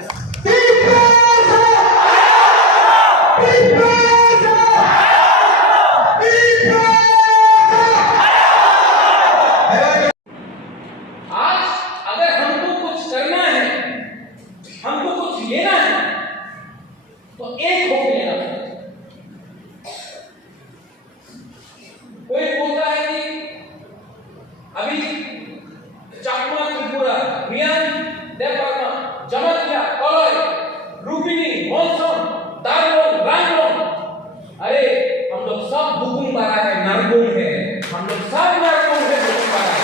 Yes. आज अगर हमको कुछ करना है, हमको कुछ लेना है, तो एक होके लेना पड़ेगा। कोई बोलता है कि अभी चाकमा, त्रिपुरा, रियान, देवबर्मा, जमतिया, कलोई, रूबिनी, मॉनसून, दारोन, रांगलोन, अरे हम लोग सब दुगुन मारा है, नरगुन है, हम लोग सब नरगुन है, दुगुन मारा है।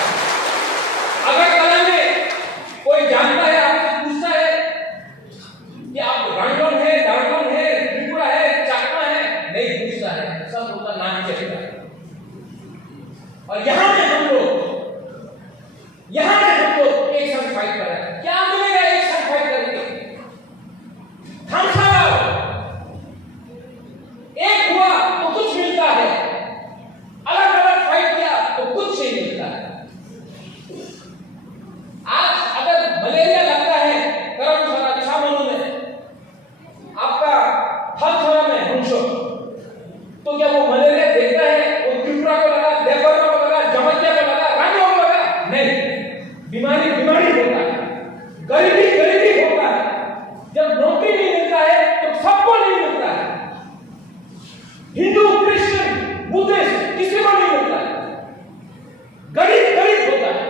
अगर कला में कोई जानता है, आपसे पूछता है कि आप रांगलोन है, दारोन है, त्रिपुरा है, चाकमा है, नहीं पूछता है, सब लोग का नाम चलेगा। और यहाँ में हम लोग एक साथ फाइट कर रहे हैं। क्या मिलेगा एक साथ फाइट करके? हम खड़ा एक हुआ तो कुछ मिलता है, अलग अलग फाइट किया तो कुछ नहीं मिलता है। आज अगर मलेरिया लगता है करमशाला, छामनू में, आपका हथौड़ा में हुंशो, तो क्या वो मलेरिया देखता है? वो त्रिपुरा को लगा, देवबर्मा को लगा, जमतिया को लगा, रांगलोन को लगा? नहीं। बीमारी बीमारी होता है, गरीबी गरीबी होता है। जब नौकरी नहीं मिलता है तो सबको नहीं मिलता है। हिंदू, क्रिश्चियन, बुद्धिस्ट, किसी को नहीं मिलता है। गरीब गरीब होता है।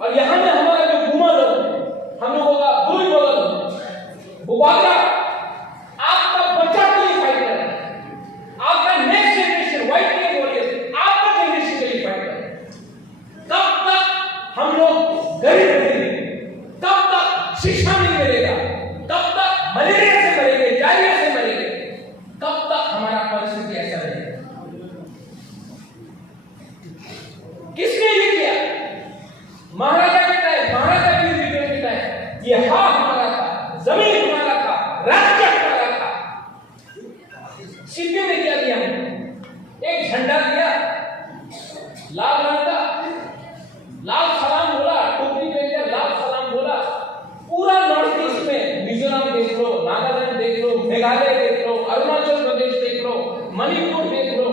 और यहां में हमारा जो गुमा लोग, हम लोगों का बुरी बदल बुबारा, आपका बच्चा के लिए फाइट कर रहा है, आपका नेक्स्ट जनरेशन, व्हाइट के वॉरियर्स, आपका जनरेशन के लिए फाइट कर रहा है। तब तक हम लोग गरीब रहेंगे, तब तक शिक्षा नहीं मिलेगा, तब तक मलेरिया से मरेंगे, डायरिया से मरेंगे, तब तक हमारा परिस्थिति ऐसा रहेगा। किसने ये किया? महाराजा के टाइम, महाराजा की विजय के टाइम ये हाथ हमारा था, जमीन हमारा था, राज्य हमारा था। सिक्किम में क्या दिया? एक झंडा दिया, लाल रंग का, लाल सलाम बोला, टोपी पहनकर लाल सलाम बोला। पूरा नॉर्थ ईस्ट में मिजोरम देख लो, नागालैंड देख लो, मेघालय देख लो, अरुणाचल प्रदेश देख लो, मणिपुर देख लो,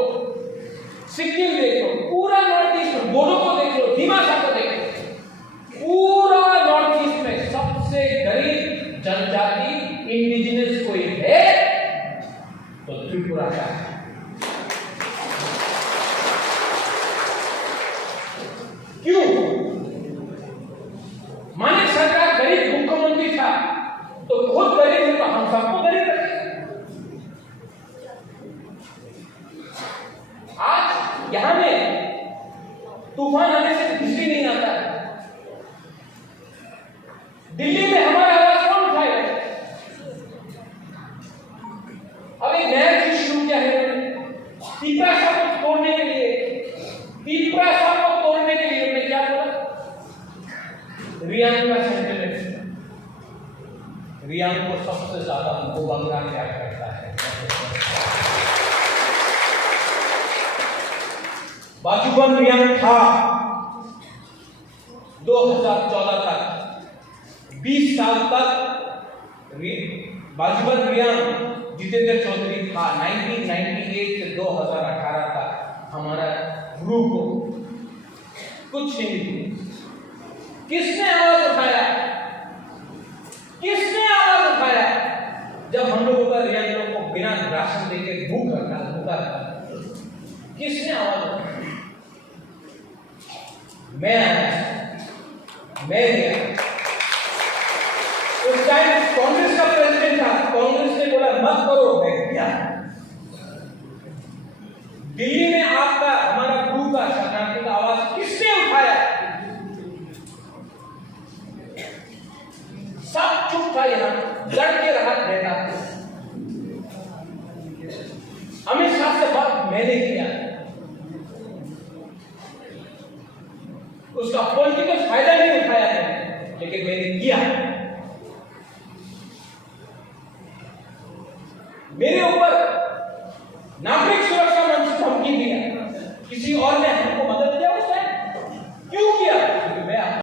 सिक्किम देख लो, पूरा नॉर्थ ईस्ट में बोडो को देख लो, दिमाग को देख लो। पूरा नॉर्थ ईस्ट में सबसे गरीब जनजाति इंडिजिनस कोई है तो त्रिपुरा का है। क्यों? मानिक सरकार गरीब मुख्यमंत्री था तो खुद गरीब है, तो हम सबको गरीब रखेगा। आज यहां में तूफान आने से बिजली नहीं आता है। दिल्ली में हमारा आवाज कौन उठाएगा? अब एक नया चीज शुरू किया है पीपरा साहब को तोड़ने के लिए। पीपरा साहब को तोड़ने के लिए उन्होंने क्या बोला? रियान का सेंटिमेंट, रियान को सबसे ज्यादा उनको बंगला क्या करता है। बाजूबंद रियान था 2014 तक, 20 साल तक बाजूबंद रियान जितेंद्र चौधरी था। 1998 से 2018 तक हमारा ग्रुप को कुछ नहीं। किसने आवाज उठाया? किसने आवाज उठाया? जब हम लोगों का रियान लोग को बिना राशन देके भूख रखा, भूखा रखा, किसने आवाज उठाया? मैं आया, मैं गया। उस टाइम कांग्रेस का प्रेसिडेंट था, कांग्रेस ने बोला मत करो, मैं किया। दिल्ली में आपका, हमारा ग्रुप का शरणार्थी का आवाज किसने उठाया? सब चुप था, यहां लड़ के रहा रहता। अमित शाह से बात मैंने किया, उसका पॉलिटिकल फायदा